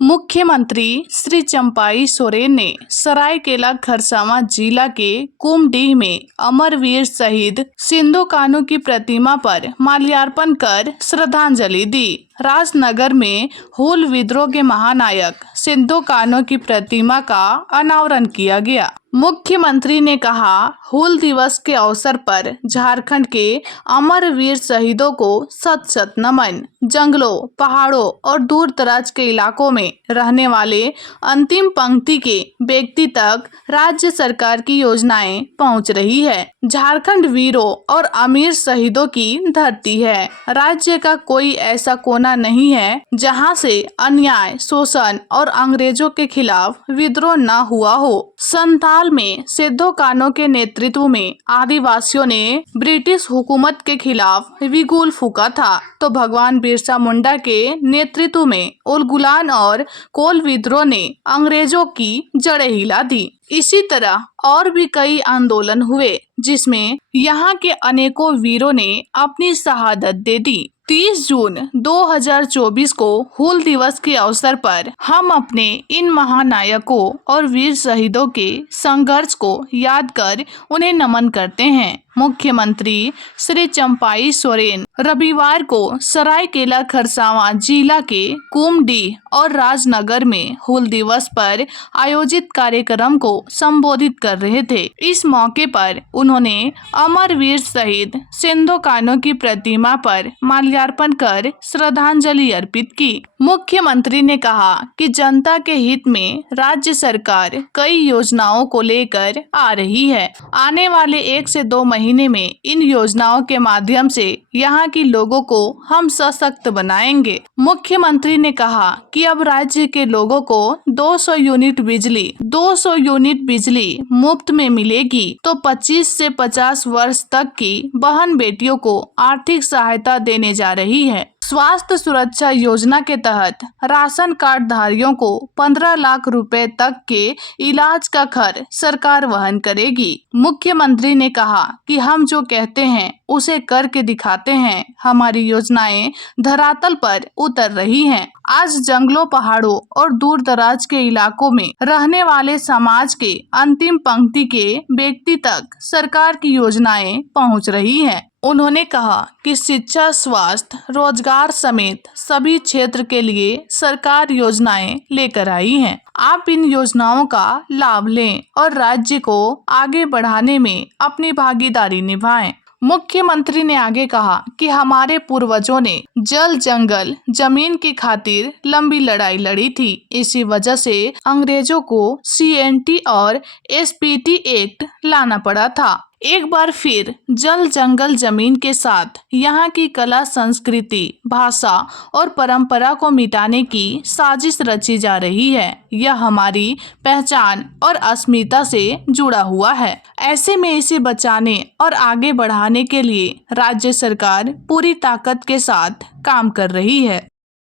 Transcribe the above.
मुख्यमंत्री श्री चंपाई सोरेन ने सरायकेला खरसावां जिला के कुमडीह में अमरवीर शहीद सिंधु कान्हू की प्रतिमा पर माल्यार्पण कर श्रद्धांजलि दी। राजनगर में हूल विद्रोह के महानायक सिंधु कान्हू की प्रतिमा का अनावरण किया गया। मुख्यमंत्री ने कहा, हूल दिवस के अवसर पर झारखंड के अमरवीर शहीदों को शत शत नमन। जंगलों, पहाड़ों और दूर दराज के इलाकों में रहने वाले अंतिम पंक्ति के व्यक्ति तक राज्य सरकार की योजनाएं पहुंच रही है। झारखंड वीरों और अमीर शहीदों की धरती है। राज्य का कोई ऐसा कोना नहीं है जहां से अन्याय, शोषण और अंग्रेजों के खिलाफ विद्रोह न हुआ हो। संताल में सिंधु कान्हू के नेतृत्व में आदिवासियों ने ब्रिटिश हुकूमत के खिलाफ बिगुल फूंका था, तो भगवान बिरसा मुंडा के नेतृत्व में उलगुलान और कोल विद्रोह ने अंग्रेजों की जड़ें हिला दी। इसी तरह और भी कई आंदोलन हुए जिसमें यहाँ के अनेकों वीरों ने अपनी शहादत दे दी। 30 जून 2024 को हूल दिवस के अवसर पर हम अपने इन महानायकों और वीर शहीदों के संघर्ष को याद कर उन्हें नमन करते हैं। मुख्यमंत्री श्री चंपाई सोरेन रविवार को सरायकेला खरसावां जिला के कुमडीह और राजनगर में हूल दिवस पर आयोजित कार्यक्रम को संबोधित कर रहे थे। इस मौके पर उन्होंने अमरवीर शहीद सिंधु कान्हू की प्रतिमा पर माल्यार्पण कर श्रद्धांजलि अर्पित की। मुख्यमंत्री ने कहा कि जनता के हित में राज्य सरकार कई योजनाओं को लेकर आ रही है। आने वाले 1 से 2 महीने में इन योजनाओं के माध्यम से यहाँ की लोगों को हम सशक्त बनाएंगे। मुख्यमंत्री ने कहा कि अब राज्य के लोगों को 200 यूनिट बिजली मुफ्त में मिलेगी, तो 25 से 50 वर्ष तक की बहन बेटियों को आर्थिक सहायता देने जा रही है। स्वास्थ्य सुरक्षा योजना के तहत राशन कार्ड धारियों को 15 लाख रुपए तक के इलाज का खर्च सरकार वहन करेगी। मुख्यमंत्री ने कहा कि हम जो कहते हैं उसे करके दिखाते हैं। हमारी योजनाएं धरातल पर उतर रही हैं। आज जंगलों, पहाड़ों और दूर दराज के इलाकों में रहने वाले समाज के अंतिम पंक्ति के व्यक्ति तक सरकार की योजनाएं पहुंच रही हैं। उन्होंने कहा कि शिक्षा, स्वास्थ्य, रोजगार समेत सभी क्षेत्र के लिए सरकार योजनाएं लेकर आई हैं। आप इन योजनाओं का लाभ लें और राज्य को आगे बढ़ाने में अपनी भागीदारी निभाएं। मुख्यमंत्री ने आगे कहा कि हमारे पूर्वजों ने जल, जंगल, जमीन की खातिर लंबी लड़ाई लड़ी थी। इसी वजह से अंग्रेजों को CNT और SPT एक्ट लाना पड़ा था। एक बार फिर जल, जंगल, जमीन के साथ यहाँ की कला, संस्कृति, भाषा और परंपरा को मिटाने की साजिश रची जा रही है। यह हमारी पहचान और अस्मिता से जुड़ा हुआ है। ऐसे में इसे बचाने और आगे बढ़ाने के लिए राज्य सरकार पूरी ताकत के साथ काम कर रही है।